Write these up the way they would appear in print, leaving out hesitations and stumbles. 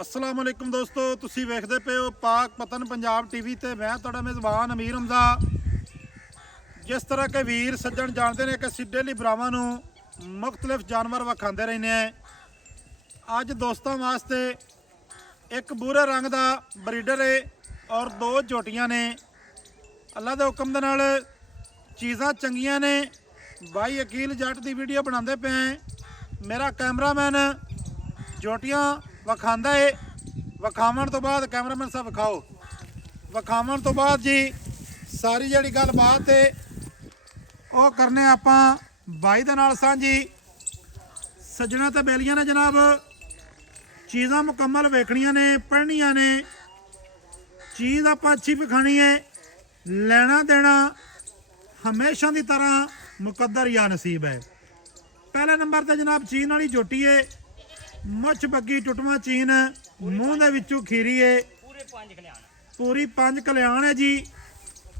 अस्सलाम वालेकुम दोस्तों, तुसी वेखदे पे हो पाक पतन पंजाब टीवी ते मैं तुहाडा मेज़बान अमीर हमजा। जिस तरह के वीर सज्जन जानते हैं कि सिड्डेली भरावां नूं मुख्तलिफ जानवर विखांदे रहने हैं। अज दोस्तों वास्ते एक भूरे रंग का ब्रीडर है और दो झोटियां ने। अल्लाह के हुक्म दे नाल चीज़ां चंगियां ने। भाई अकील जट की वीडियो बनाते पे हैं। मेरा कैमरामैन झोटियां विखांदा है। विखावन तो बाद कैमरामैन साहब विखाओ। विखावन तो बाद जी सारी जी गल बात है वो करने आपां भाई दे नाल सांझी। सज्जना तो बेलियां ने जनाब चीज़ां मुकम्मल वेखनियां ने, पढ़नियां ने। चीज़ आपां अच्छी विखानी है। लेना देना हमेशा की तरह मुकद्दर या नसीब है। पहले नंबर पर जनाब चीन वाली झोटी है। मुछ बग्गी टुटवा चीन, मूँह दे विचों खीरी है, पूरी 5 कल्याण है जी।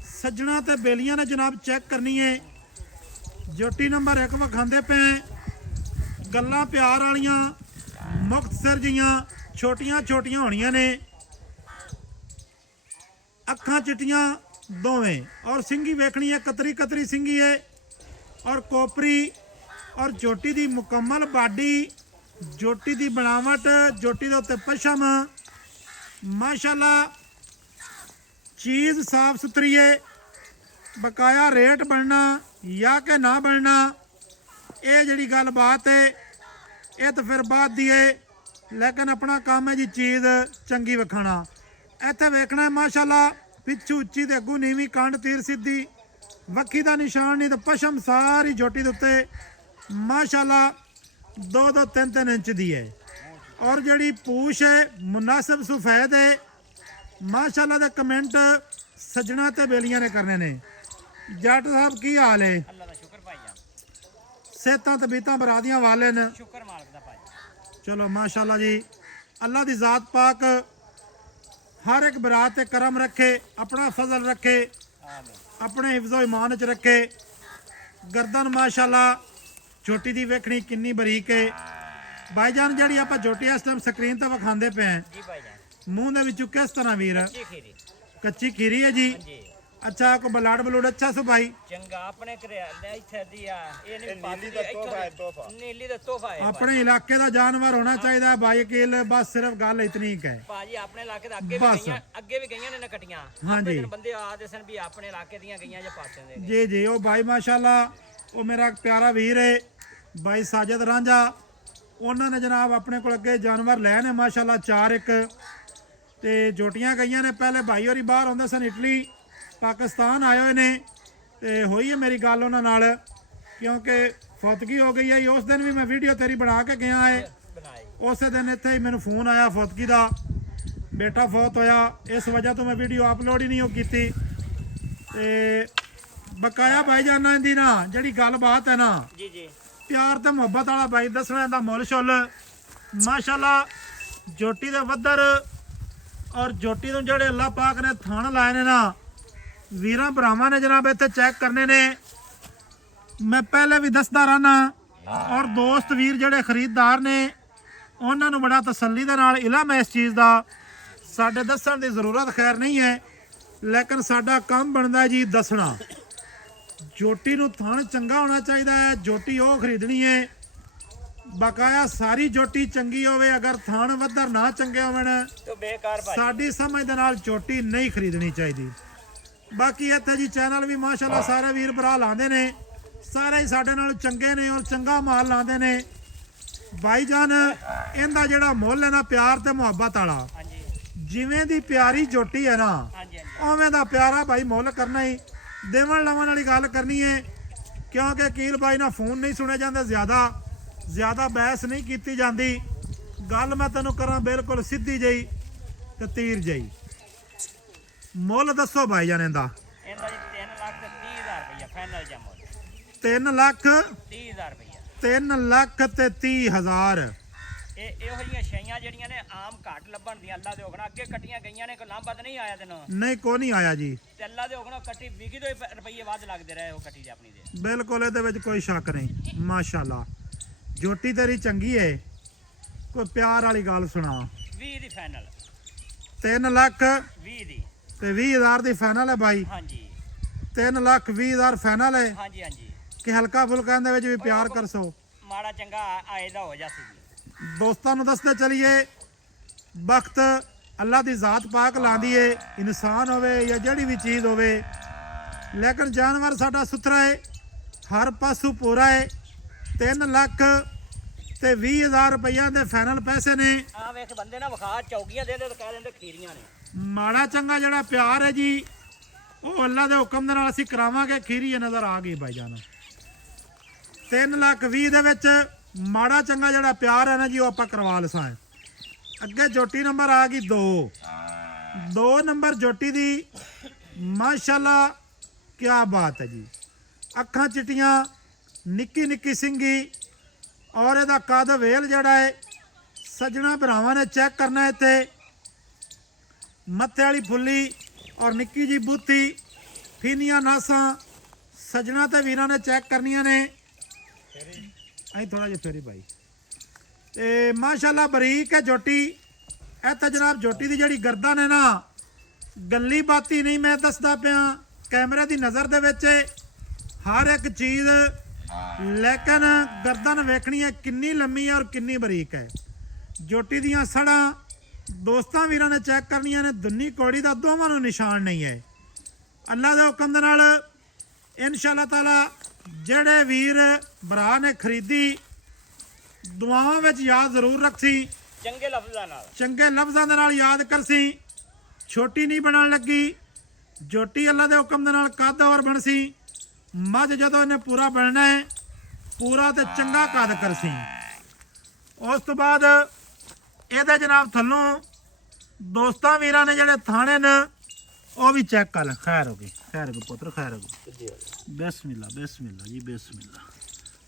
सज्जना ते बेलियां ने जनाब चेक करनी है। झोटी नंबर 1 विखांदे पे गल्लां प्यार वालियां मुख्तसर जियां छोटियां छोटियां होनियां ने। अखां चिट्टियां दोवें और सिंगी वेखनी है, कतरी कतरी सिंगी है और कोपरी। और झोटी दी मुकम्मल बाडी, झोटी दी बनावट, झोटी दे उत्ते पशम माशाल्लाह। चीज़ साफ सुथरी है। बकाया रेट बनना या कि ना बनना ये जिहड़ी गल बात है ये तो फिर बाद दी है। लेकिन अपना काम है जी चीज़ चंगी विखाना। इत्थे वेखना है माशाल्लाह पिछू उच्ची ते अगू नीवी, कंड तीर सीधी, वक्खी का निशान नहीं तो पशम सारी झोटी दे उत्ते माशाल्लाह 2-2, 3-3 इंच दी है। और जिहड़ी पूछ है मुनासिब सफेद है माशाल्लाह। दे कमेंट सज्जना ते बेलियां ने करने ने। जट साहब की हाल है? सेहतां तबीयतां बरादियां वाले न? चलो माशाल्लाह जी। अल्लाह दी जात पाक हर एक बरात ते करम रखे, अपना फजल रखे, अपने हिफ्ज़ो ईमान च रखे। गर्दन माशाल्लाह झोटी दी वेखनी किन्नी बरीक है। भाईजान जी आप झोटी इस टाइम स्क्रीन तो विखांदे पे हैं, मूँह दे विचों किस तरह वीर? कच्ची खीरी है जी। अच्छा को बलाड बलूड अच्छा सो भाई चंगा अपने अपने इलाके का जानवर होना चाहिए भाई अकील। बस सिर्फ गल इतनी है भाजी अपने इलाके दा अगे भी गईयां ने कटियां। हाँ जी बंदे आदे सन भी अपने इलाके दियां गईयां जे पासे दे जी जी। ओ भाई माशाल्लाह वो मेरा प्यारा वीर है भाई साजिद रांझा। उन्होंने जनाब अपने को अगे जानवर ले ने माशाल्लाह 4 ते झोटियां गईयां ने। पहले भाई होरी बाहर आउंदे सन इटली पाकिस्तान आए हुए ने ते होई है मेरी गल उन्हां नाल क्योंकि फौतगी हो गई है। उस दिन भी मैं वीडियो तेरी बना के गया है। उस दिन इत्थे ही मैनू फोन आया फौतगी का, बेटा फौत होया। इस वजह तो मैं वीडियो अपलोड ही नहीं की। बकाया भाई जाना दी ना जी गल बात है ना जी जी प्यार ते मुहब्बत वाला भाई दसना दा मुल शुल माशाल्लाह। झोटी दे वद्दर और झोटी तो जेड़े अल्लाह पाक ने थान लाए ने ना वीरां भरावां ने जनाब इत्थे चेक करने ने। मैं पहले भी दसदा रहना और दोस्त वीर जेड़े खरीददार ने उन्होंने बड़ा तसल्ली दे नाल इलम है इस चीज़ का। साडे दसन की जरूरत खैर नहीं है लेकिन साडा काम बनता जी दसना। झोटी नूं थान चंगा होना चाहिए है। झोटी वो खरीदनी है बकाया सारी झोटी चंगी होवे। अगर थान वद्दर ना चंगे होवन तो बेकार साडी समझ दे नाल झोटी नहीं खरीदनी चाहिए। बाकी इत्थे जी चैनल भी माशाल्लाह सारे वीर भरा लांदे ने, सारे ही साडे नाल चंगे ने और चंगा माल लांदे ने। भाईजान इहदा जिहड़ा मुल है ना प्यार ते मुहब्बत वाला, जिवें दी प्यारी झोटी है ना उवें दा प्यारा भाई मुल करना ही। देवन लवन वाली गल करनी है क्योंकि अकील भाई ना फोन नहीं सुने जाते, ज़्यादा बहस नहीं की जाती। गल मैं तेनों करा बिल्कुल सीधी जही ते तीर जही। मुल दसो भाई जाने दा? 3 लाख 3,30,000। नहीं को नहीं आया जी बिल्कुल ये कोई शक नहीं माशाल्लाह। झोटी तेरी चंगी है कोई प्यार वाली गल सुना। 20 दी ਫਾਈਨਲ 3 ਲੱਖ 20 ਦੀ ਤੇ 20,000 ਦੀ ਫਾਈਨਲ ਹੈ ਬਾਈ। ਹਾਂਜੀ 3 ਲੱਖ 20,000 ਫਾਈਨਲ ਹੈ ਹਾਂਜੀ ਹਾਂਜੀ ਕਿ ਹਲਕਾ ਫੁਲਕਾ ਦੇ ਵਿੱਚ ਵੀ ਪਿਆਰ ਕਰਸੋ। ਮਾੜਾ ਚੰਗਾ ਆਏ ਦਾ ਹੋ ਜਾਸੀ ਜੀ। ਦੋਸਤਾਂ ਨੂੰ ਦੱਸਦੇ ਚਲੀਏ ਵਕਤ ਅੱਲਾ ਦੀ ਜ਼ਾਤ ਪਾਕ ਲਾਂਦੀ ਏ, ਇਨਸਾਨ ਹੋਵੇ ਜਾਂ ਜਿਹੜੀ ਵੀ ਚੀਜ਼ ਹੋਵੇ, ਲੇਕਿਨ ਜਾਨਵਰ ਸਾਡਾ ਸੁਥਰਾ ਹੈ, ਹਰ ਪਾਸੋਂ ਪੂਰਾ ਹੈ। 3 ਲੱਖ ਤੇ 20,000 ਰੁਪਈਆ ਦੇ ਫਾਈਨਲ ਪੈਸੇ ਨੇ। ਆ ਵੇਖ ਬੰਦੇ ਨਾ ਵਿਖਾ ਚੌਕੀਆਂ ਦੇ ਤੇ ਕਹਿ ਦਿੰਦੇ ਖੀਰੀਆਂ ਨੇ। ਮਾੜਾ ਚੰਗਾ ਜਿਹੜਾ ਪਿਆਰ ਹੈ ਜੀ ਉਹ ਅੱਲਾ ਦੇ ਹੁਕਮ ਦੇ ਨਾਲ ਅਸੀਂ ਕਰਾਵਾਂਗੇ। ਖੀਰੀ ਨਜ਼ਰ ਆ ਗਈ ਭਾਈ ਜਾਨ। 3 ਲੱਖ 20 ਦੇ ਵਿੱਚ ਮਾੜਾ ਚੰਗਾ ਜਿਹੜਾ ਪਿਆਰ ਹੈ ਨਾ ਜੀ ਉਹ ਆਪਾਂ ਕਰਵਾ ਲਸਾਂ। ਅੱਗੇ ਜੋਟੀ ਨੰਬਰ ਆ ਗਈ 2 ਨੰਬਰ ਜੋਟੀ ਦੀ ਮਾਸ਼ਾਅੱਲਾ ਕੀ ਬਾਤ ਹੈ ਜੀ। ਅੱਖਾਂ ਚਿੱਟੀਆਂ, ਨਿੱਕੀ ਨਿੱਕੀ ਸਿੰਗੀ ਔਰ ਇਹਦਾ ਕੱਦ ਵੇਲ ਜਿਹੜਾ ਹੈ ਸੱਜਣਾ ਭਰਾਵਾਂ ਨੇ ਚੈੱਕ ਕਰਨਾ ਇੱਥੇ। ਮੱਥੇ ਵਾਲੀ ਫੁੱਲੀ ਔਰ ਨਿੱਕੀ ਜੀ ਬੂਥੀ, ਫੀਨੀਆਂ ਨਾਸਾਂ ਸੱਜਣਾ ਤੇ ਵੀਰਾਂ ਨੇ ਚੈੱਕ ਕਰਨੀਆਂ ਨੇ। ਅਸੀਂ ਥੋੜਾ ਜਿਹਾ ਫੇਰੀ ਭਾਈ ਤੇ ਮਾਸ਼ਾਅੱਲਾ ਬਰੀਕ ਹੈ ਜੋਟੀ। ਇੱਥੇ ਜਨਾਬ ਜੋਟੀ ਦੀ ਜਿਹੜੀ ਗਰਦਨ ਹੈ ਨਾ, ਗੱਲੀ ਬਾਤੀ ਨਹੀਂ ਮੈਂ ਦੱਸਦਾ ਪਿਆ, ਕੈਮਰੇ ਦੀ ਨਜ਼ਰ ਦੇ ਵਿੱਚ ਹਰ ਇੱਕ ਚੀਜ਼, ਲੇਕਿਨ ਗਰਦਨ ਵੇਖਣੀ ਹੈ ਕਿੰਨੀ ਲੰਮੀ ਹੈ ਔਰ ਕਿੰਨੀ ਬਰੀਕ ਹੈ। ਜੋਟੀ ਦੀਆਂ ਸੜਾਂ ਦੋਸਤਾਂ ਵੀਰਾਂ ਨੇ ਚੈੱਕ ਕਰਨੀਆਂ ਨੇ। ਦੁੰਨੀ ਕੋੜੀ ਦਾ ਦੋਵਾਂ ਨੂੰ ਨਿਸ਼ਾਨ ਨਹੀਂ ਹੈ। ਅੱਲਾ ਦੇ ਹੁਕਮ ਦੇ ਨਾਲ ਇਨਸ਼ਾ ਅੱਲਾਹ ਤਾਲਾ ਜਿਹੜੇ ਵੀਰ ਭਰਾ ਨੇ ਖਰੀਦੀ ਦੁਆਵਾਂ ਵਿੱਚ ਯਾਦ ਜ਼ਰੂਰ ਰੱਖੀ, ਚੰਗੇ ਲਫ਼ਜ਼ਾਂ ਨਾਲ, ਚੰਗੇ ਲਫ਼ਜ਼ਾਂ ਦੇ ਨਾਲ ਯਾਦ ਕਰਸੀ। ਛੋਟੀ ਨਹੀਂ ਬਣਨ ਲੱਗੀ ਜੋਟੀ, ਅੱਲਾ ਦੇ ਹੁਕਮ ਦੇ ਨਾਲ ਕੱਦ ਔਰ ਬਣਸੀ। ਮੱਝ ਜਦੋਂ ਇਹਨੇ ਪੂਰਾ ਬਣਨਾ ਹੈ, ਪੂਰਾ ਤੇ ਚੰਗਾ ਕੱਦ ਕਰਸੀ। ਉਸ ਤੋਂ ਬਾਅਦ ਇਹਦੇ ਜਨਾਬ ਥੱਲੋਂ ਦੋਸਤਾਂ ਵੀਰਾਂ ਨੇ ਜਿਹੜੇ ਥਾਣੇ ਨੇ ਉਹ ਵੀ ਚੈੱਕ ਕਰ ਲੈ। ਖੈਰ ਹੋ ਗਈ, ਖੈਰ ਹੋ ਗਈ ਪੁੱਤਰ, ਖੈਰ ਹੋ ਗਈ। ਬਿਸਮਿਲ੍ਲਾ ਬਿਸਮਿਲ੍ਲਾ ਜੀ ਬਿਸਮਿਲ੍ਲਾ।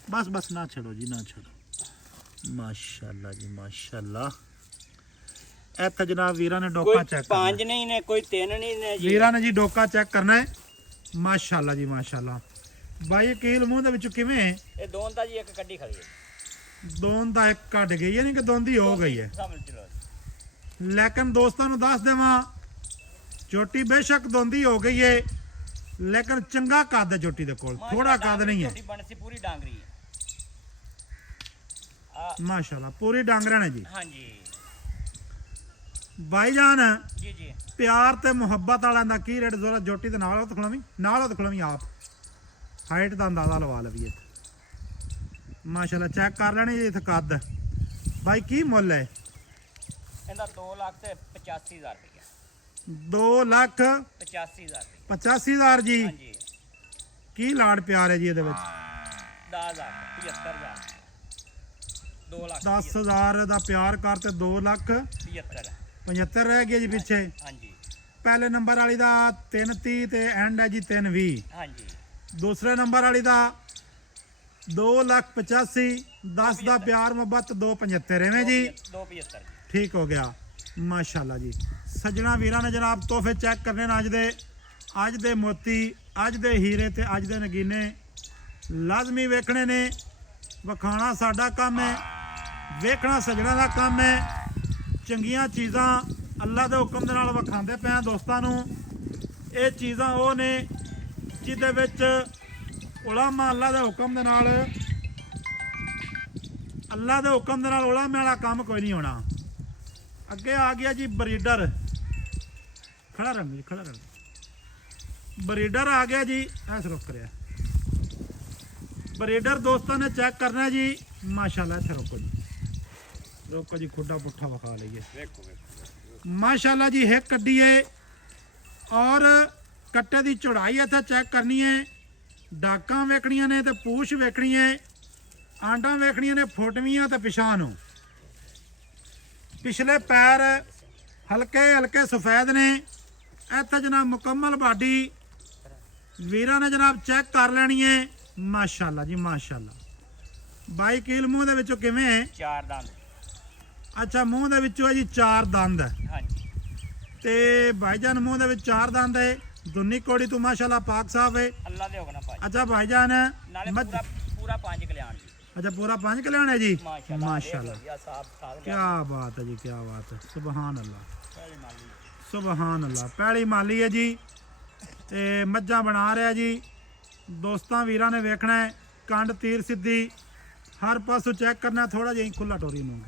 ਬਸ ਬਸ ਨਾ ਛੱਡੋ ਜੀ, ਨਾ ਛੱਡੋ। ਮਾਸ਼ਾਅੱਲਾ ਜੀ ਮਾਸ਼ਾਅੱਲਾ। ਇੱਥੇ ਜਨਾਬ ਵੀਰਾਂ ਨੇ ਡੋਕਾ ਚੈੱਕ ਕਰਨਾ। 5 ਨਹੀਂ ਨੇ, ਕੋਈ 3 ਨਹੀਂ ਨੇ ਜੀ। ਵੀਰਾਂ ਨੇ ਜੀ ਡੋਕਾ ਚੈੱਕ ਕਰਨਾ ਹੈ। ਮਾਸ਼ਾਅੱਲਾ ਜੀ ਮਾਸ਼ਾਅੱਲਾ। ਬਾਈ ਕੀਲ ਮੂੰਹ ਦੇ ਵਿੱਚੋਂ ਕਿਵੇਂ? ਇਹ ਦੋਨ ਤਾਂ ਜੀ ਇੱਕ ਕੱਢੀ ਖੜੀ ਹੈ। ਦੋਨ ਦਾ ਇੱਕ ਕੱਢ ਗਈ ਹੈ, ਨਹੀਂ ਕਿ ਦੋਂਦੀ ਹੋ ਗਈ ਹੈ। ਸਮਝ ਲਓ। ਲੇਕਿਨ ਦੋਸਤਾਂ ਨੂੰ ਦੱਸ ਦੇਵਾਂ ਜੋਟੀ ਬੇਸ਼ੱਕ ਦੋਂਦੀ ਹੋ ਗਈ ਹੈ, ਲੇਕਿਨ ਚੰਗਾ ਕੱਦ ਹੈ ਜੋਟੀ ਦੇ ਕੋਲ, ਥੋੜਾ ਕੱਦ ਨਹੀਂ ਹੈ। ਝੋਟੀ ਬਣਸੀ ਪੂਰੀ ਡਾਂਗਰੀ ਹੈ। ਮਾਸ਼ਾਅੱਲਾ ਪੂਰੀ ਡਾਂਗਰਾਂ ਨੇ ਜੀ। ਹਾਂਜੀ ਭਾਈਜਾਨ ਜੀ ਜੀ। ਪਿਆਰ ਤੇ ਮੁਹੱਬਤ ਵਾਲਿਆਂ ਦਾ ਕੀ ਰੇਟ ਜ਼ੋਰਾ ਜੋਟੀ ਦੇ ਨਾਲ ਉਹ ਖਲਾਵੀਂ, ਨਾਲ ਉਹ ਖਲਾਵੀਂ, ਆਪ ਹਾਈਟ ਦਾ ਅੰਦਾਜ਼ਾ ਲਵਾ ਲਵੀਏ। ਮਾਸ਼ਾਅੱਲਾ ਚੈੱਕ ਕਰ ਲੈਣੀ ਜੀ। ਇੱਥੇ ਕੱਦ ਬਾਈ ਕੀ ਮੁੱਲ ਹੈ ਇਹਦਾ 2 ਲੱਖ ਤੇ 85,000 ਰੁਪਇਆ। 2 ਲੱਖ 85,000 ਰੁਪਇਆ। 85,000 ਜੀ। ਹਾਂਜੀ ਕੀ ਲਾੜ ਪਿਆਰ ਹੈ ਜੀ ਇਹਦੇ ਵਿੱਚ? 10,000 75,000 2 ਲੱਖ 10,000 ਦਾ ਪਿਆਰ ਕਰ ਤੇ 2 ਲੱਖ 75। 75 ਰਹਿ ਗਿਆ ਜੀ ਪਿੱਛੇ। ਹਾਂਜੀ ਪਹਿਲੇ ਨੰਬਰ ਵਾਲੀ ਦਾ 330 ਤੇ ਐਂਡ ਹੈ ਜੀ 320। ਹਾਂਜੀ ਦੂਸਰੇ ਨੰਬਰ ਵਾਲੀ ਦਾ 2 ਲੱਖ 85, 10 ਦਾ ਪਿਆਰ ਮੁਹੱਬਤ 275 ਐਵੇਂ ਜੀ। 275 ਠੀਕ ਹੋ ਗਿਆ ਮਾਸ਼ਾਅੱਲਾ ਜੀ। ਸੱਜਣਾ ਵੀਰਾਂ ਨੇ ਜਨਾਬ ਤੋਹਫੇ ਚੈੱਕ ਕਰਨੇ ਨੇ। ਅੱਜ ਦੇ ਮੋਤੀ, ਅੱਜ ਦੇ ਹੀਰੇ ਤੇ ਅੱਜ ਦੇ ਨਗੀਨੇ ਲਾਜ਼ਮੀ ਵੇਖਣੇ ਨੇ। ਵਿਖਾਣਾ ਸਾਡਾ ਕੰਮ ਹੈ, ਵੇਖਣਾ ਸੱਜਣਾ ਦਾ ਕੰਮ ਹੈ। ਚੰਗੀਆਂ ਚੀਜ਼ਾਂ ਅੱਲਾ ਦੇ ਹੁਕਮ ਦੇ ਨਾਲ ਵਿਖਾਉਂਦੇ ਪਏ ਦੋਸਤਾਂ ਨੂੰ। ਇਹ ਚੀਜ਼ਾਂ ਉਹ ਨੇ ਜਿਹਦੇ ਵਿੱਚ ਉਲਾਮਾ ਅੱਲਾ ਦੇ ਹੁਕਮ ਦੇ ਨਾਲ, ਅੱਲਾ ਦੇ ਹੁਕਮ ਦੇ ਨਾਲ ਉਲਾਮੇ ਵਾਲਾ ਕੰਮ ਕੋਈ ਨਹੀਂ ਹੋਣਾ। ਅੱਗੇ ਆ ਗਿਆ ਜੀ ਬਰੀਡਰ। ਖੜਾ ਰੰਗ ਜੀ, ਖੜਾ ਰੰਗ। ਬਰੀਡਰ ਆ ਗਿਆ ਜੀ। ਐਸ ਰੁਕ ਕਰਿਆ ਬਰੀਡਰ ਦੋਸਤਾਂ ਨੇ ਚੈੱਕ ਕਰਨਾ ਜੀ। ਮਾਸ਼ਾਅੱਲਾ ਇੱਥੇ ਰੋਕੋ ਜੀ, ਰੋਕੋ ਜੀ, ਖੁੱਡਾ ਪੁੱਠਾ ਵਿਖਾ ਲਈਏ। ਵੇਖੋ ਵੇਖੋ ਮਾਸ਼ਾਅੱਲਾ ਜੀ ਹਿੱਕ ਕੱਢੀ ਏ ਔਰ ਕੱਟੇ ਦੀ ਚੌੜਾਈ ਇੱਥੇ ਚੈੱਕ ਕਰਨੀ ਹੈ। ਡਾਕਾਂ ਵੇਖਣੀਆਂ ਨੇ ਤੇ ਪੂਛ ਵੇਖਣੀ ਹੈ। ਆਂਡਾਂ ਵੇਖਣੀਆਂ ਨੇ ਫੁੱਟਵੀਆਂ ਤੇ ਪਿਛਾਂ ਨੂੰ। ਪਿਛਲੇ ਪੈਰ ਹਲਕੇ ਹਲਕੇ ਸਫੈਦ ਨੇ। ਇੱਥੇ ਜਨਾਬ ਮੁਕੰਮਲ ਬਾਡੀ ਵੀਰਾਂ ਨੇ ਜਨਾਬ ਚੈੱਕ ਕਰ ਲੈਣੀ ਹੈ। ਮਾਸ਼ਾਅੱਲਾ ਜੀ ਮਾਸ਼ਾਅੱਲਾ। 22 ਕਿਲ ਮੂੰਹ ਦੇ ਵਿੱਚੋਂ ਕਿਵੇਂ ਹੈ? 4 ਦੰਦ। ਅੱਛਾ ਮੂੰਹ ਦੇ ਵਿੱਚੋਂ ਹੈ ਜੀ 4 ਦੰਦ। ਹਾਂਜੀ ਤੇ ਭਾਈਜਾਨ ਮੂੰਹ ਦੇ ਵਿੱਚ 4 ਦੰਦ ਹੈ। ਦੁੰਨੀ ਕੋੜੀ ਤੋਂ ਮਾਸ਼ਾਅੱਲਾ ਪਾਕ ਸਾਫ ਹੈ। ਅੱਲਾ ਦੇ ਹੁਕਮ ਨਾਲ ਭਾਜੀ। ਅੱਛਾ ਭਾਈਜਾਨ ਨਾਲੇ ਪੂਰਾ 5 ਕਲਿਆਣ ਜੀ। अच्छा पूरा 5 कल्याण है जी माशाल्लाह माशाल्लाह या साहब साथ क्या बात है जी क्या बात है सुभान अल्लाह पहली माली ਸੁਭਾਨ ਅੱਲਾ ਪਹਿਲੀ ਮਾਲੀ ਹੈ ਜੀ ਤੇ ਮੱਝਾਂ ਬਣਾ ਰਿਹਾ ਜੀ ਦੋਸਤਾਂ ਵੀਰਾਂ ਨੇ ਵੇਖਣਾ ਹੈ ਕੰਡ ਤੀਰ ਸਿੱਧੀ ਹਰ ਪਾਸੋਂ ਚੈੱਕ ਕਰਨਾ ਥੋੜਾ ਜਿਹਾ ਖੁੱਲਾ ਟੋਰੀ ਨੂੰ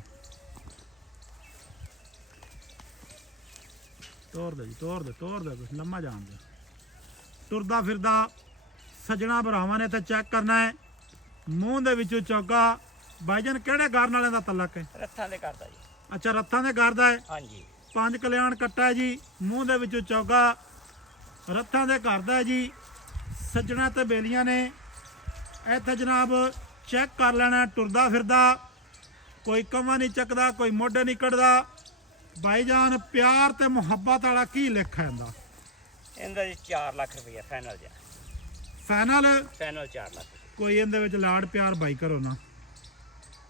ਤੋੜ ਦੇ ਕੁਛ ਲੰਮਾ ਜਾਣ ਦੇ ਤੁਰਦਾ ਫਿਰਦਾ ਸੱਜਣਾ ਭਰਾਵਾਂ ਨੇ ਤਾਂ ਚੈੱਕ ਕਰਨਾ ਹੈ ਮੂੰਹ ਦੇ ਵਿੱਚੋਂ ਚੌਗਾ ਬਾਈਜਨ ਕਿਹੜੇ ਗਾਰਨ ਵਾਲਿਆਂ ਦਾ ਤਲਕ ਹੈ ਰੱਥਾਂ ਦੇ ਕਰਦਾ ਜੀ ਅੱਛਾ ਰੱਥਾਂ ਦੇ ਗਾਰ ਦਾ ਹੈ ਹਾਂਜੀ 5 ਕਲਿਆਣ ਕੱਟਾ ਹੈ ਜੀ ਮੂੰਹ ਦੇ ਵਿੱਚੋਂ ਚੌਗਾ ਰੱਥਾਂ ਦੇ ਘਰ ਦਾ ਹੈ ਜੀ ਸੱਜਣਾ ਤੇ ਬੇਲੀਆਂ ਨੇ ਇੱਥੇ ਜਨਾਬ ਚੈੱਕ ਕਰ ਲੈਣਾ ਟੁਰਦਾ ਫਿਰਦਾ ਕੋਈ ਕਮਾ ਨਹੀਂ ਚੱਕਦਾ ਕੋਈ ਮੋਢੇ ਨਹੀਂ ਕੱਢਦਾ ਭਾਈਜਾਨ ਪਿਆਰ ਤੇ ਮੁਹੱਬਤ ਵਾਲਾ ਕੀ ਲਿਖਿਆ ਇਹਦਾ ਇਹਦਾ ਜੀ 4 ਲੱਖ ਰੁਪਏ ਫਾਈਨਲ ਜੀ ਫਾਈਨਲ 4 ਲੱਖ ਕੋਈ ਇਹਦੇ ਵਿੱਚ ਲਾੜ ਪਿਆਰ ਭਾਈ ਕਰੋ ਨਾ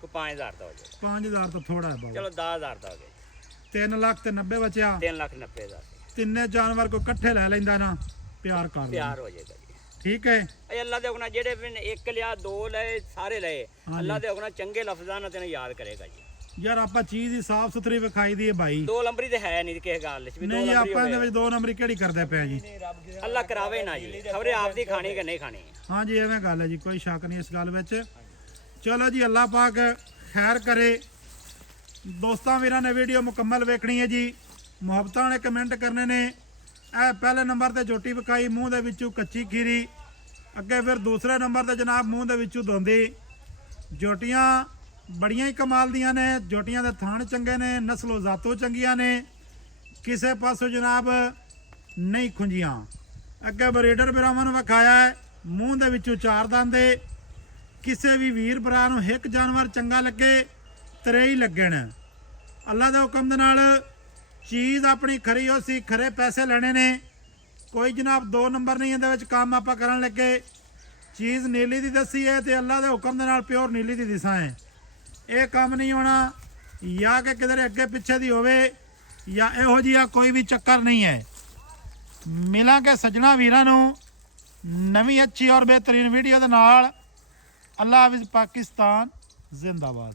ਕੋ 5000 ਦਾ ਹੋ ਜਾਏ 5000 ਤਾਂ ਥੋੜਾ ਹੈ ਬਾਬਾ ਚਲੋ 10000 ਦਾ ਹੋ ਜਾਏ 3 ਲੱਖ ਤੇ 90 ਬਚਿਆ 3,90,000 ਤਿੰਨੇ ਜਾਨਵਰ ਕੋ ਇਕੱਠੇ ਲੈ ਲੈਂਦਾ ਨਾ ਪਿਆਰ ਕਰ ਲੈਂਦਾ ਪਿਆਰ ਹੋ ਜਾਏਗਾ ਜੀ ਠੀਕ ਹੈ ਇਹ ਅੱਲਾ ਦੇ ਹੁਕਮ ਜਿਹੜੇ ਵੀ ਇੱਕ ਲਿਆ ਦੋ ਲਏ ਸਾਰੇ ਲਏ ਅੱਲਾ ਦੇ ਹੁਕਮ ਚੰਗੇ ਲਫ਼ਜ਼ਾਂ ਨਾਲ ਤੈਨੂੰ ਯਾਦ ਕਰੇਗਾ ਜੀ ਯਾਰ ਆਪਾਂ ਚੀਜ਼ ਹੀ ਸਾਫ ਸੁਥਰੀ ਵਿਖਾਈ ਦੀ ਹੈ ਭਾਈ 2 ਨੰਬਰੀ ਤੇ ਹੈ ਨਹੀਂ ਕਿਸੇ ਗੱਲ ਚ ਵੀ 2 ਨਹੀਂ ਨੰਬਰੀ ਆਪਾਂ ਇਹਦੇ ਵਿੱਚ 2 ਨੰਬਰੀ ਕਿਹੜੀ ਕਰਦੇ ਪਿਆ ਜੀ ਅੱਲਾ ਕਰਾਵੇ ਨਾ ਜੀ ਖਬਰੇ ਆਪ ਦੀ ਖਾਣੀ ਕਿ ਨਹੀਂ ਖਾਣੀ ਹਾਂ ਜੀ ਐਵੇਂ ਗੱਲ ਹੈ ਜੀ ਕੋਈ ਸ਼ੱਕ ਨਹੀਂ ਇਸ ਗੱਲ ਵਿੱਚ ਚਲੋ ਜੀ ਅੱਲਾਹ ਪਾਕ ਖੈਰ ਕਰੇ ਦੋਸਤਾਂ ਵੀਰਾਂ ਨੇ ਵੀਡੀਓ ਮੁਕੰਮਲ ਵੇਖਣੀ ਹੈ ਜੀ ਮੁਹੱਬਤਾਂ ਵਾਲੇ ਕਮੈਂਟ ਕਰਨੇ ਨੇ ਇਹ ਪਹਿਲੇ ਨੰਬਰ ਤੇ ਜੋਟੀ ਵਿਖਾਈ ਮੂੰਹ ਦੇ ਵਿੱਚੋਂ ਕੱਚੀ ਖੀਰੀ ਅੱਗੇ ਫਿਰ ਦੂਸਰੇ ਨੰਬਰ ਤੇ ਜਨਾਬ ਮੂੰਹ ਦੇ ਵਿੱਚੋਂ ਦੋਂਦੀ ਜੋਟੀਆਂ ਬੜੀਆਂ ਹੀ ਕਮਾਲ ਦੀਆਂ ਨੇ ਜੋਟੀਆਂ ਦੇ ਥਾਣ ਚੰਗੇ ਨੇ ਨਸਲੋ ਜ਼ਾਤੋ ਚੰਗੀਆਂ ਨੇ ਕਿਸੇ ਪਾਸੋਂ ਜਨਾਬ ਨਹੀਂ ਖੁੰਝੀਆਂ ਅੱਗੇ ਬਰੀਡਰ ਭਰਾਵਾਂ ਨੂੰ ਵਿਖਾਇਆ ਹੈ ਮੂੰਹ ਦੇ ਵਿੱਚੋਂ 4 ਦੰਦੇ ਕਿਸੇ ਵੀ ਵੀਰ ਭਰਾ ਨੂੰ ਇੱਕ ਜਾਨਵਰ ਚੰਗਾ ਲੱਗੇ ਤਰੇ ਹੀ ਲੱਗਣ ਅੱਲਾ ਦੇ ਹੁਕਮ ਦੇ ਨਾਲ ਚੀਜ਼ ਆਪਣੀ ਖਰੀ ਹੋ ਸੀ ਖਰੇ ਪੈਸੇ ਲੈਣੇ ਨੇ ਕੋਈ ਜਨਾਬ 2 ਨੰਬਰ ਨਹੀਂ ਇਹਦੇ ਵਿੱਚ ਕੰਮ ਆਪਾਂ ਕਰਨ ਲੱਗੇ ਚੀਜ਼ ਨੀਲੀ ਦੀ ਦੱਸੀ ਹੈ ਤੇ ਅੱਲਾ ਦੇ ਹੁਕਮ ਦੇ ਨਾਲ ਪਿਓਰ ਨੀਲੀ ਦੀ ਦਿਸਾ ਹੈ ਇਹ ਕੰਮ ਨਹੀਂ ਹੋਣਾ ਜਾਂ ਕਿ ਕਿਧਰੇ ਅੱਗੇ ਪਿੱਛੇ ਦੀ ਹੋਵੇ ਜਾਂ ਇਹੋ ਜਿਹਾ ਕੋਈ ਵੀ ਚੱਕਰ ਨਹੀਂ ਹੈ ਮਿਲਾਂਗੇ ਸੱਜਣਾ ਵੀਰਾਂ ਨੂੰ ਨਵੀਂ ਅੱਛੀ ਔਰ ਬਿਹਤਰੀਨ ਵੀਡੀਓ ਦੇ ਨਾਲ ਅੱਲਾ ਹਾਫਿਜ਼ ਪਾਕਿਸਤਾਨ ਜ਼ਿੰਦਾਬਾਦ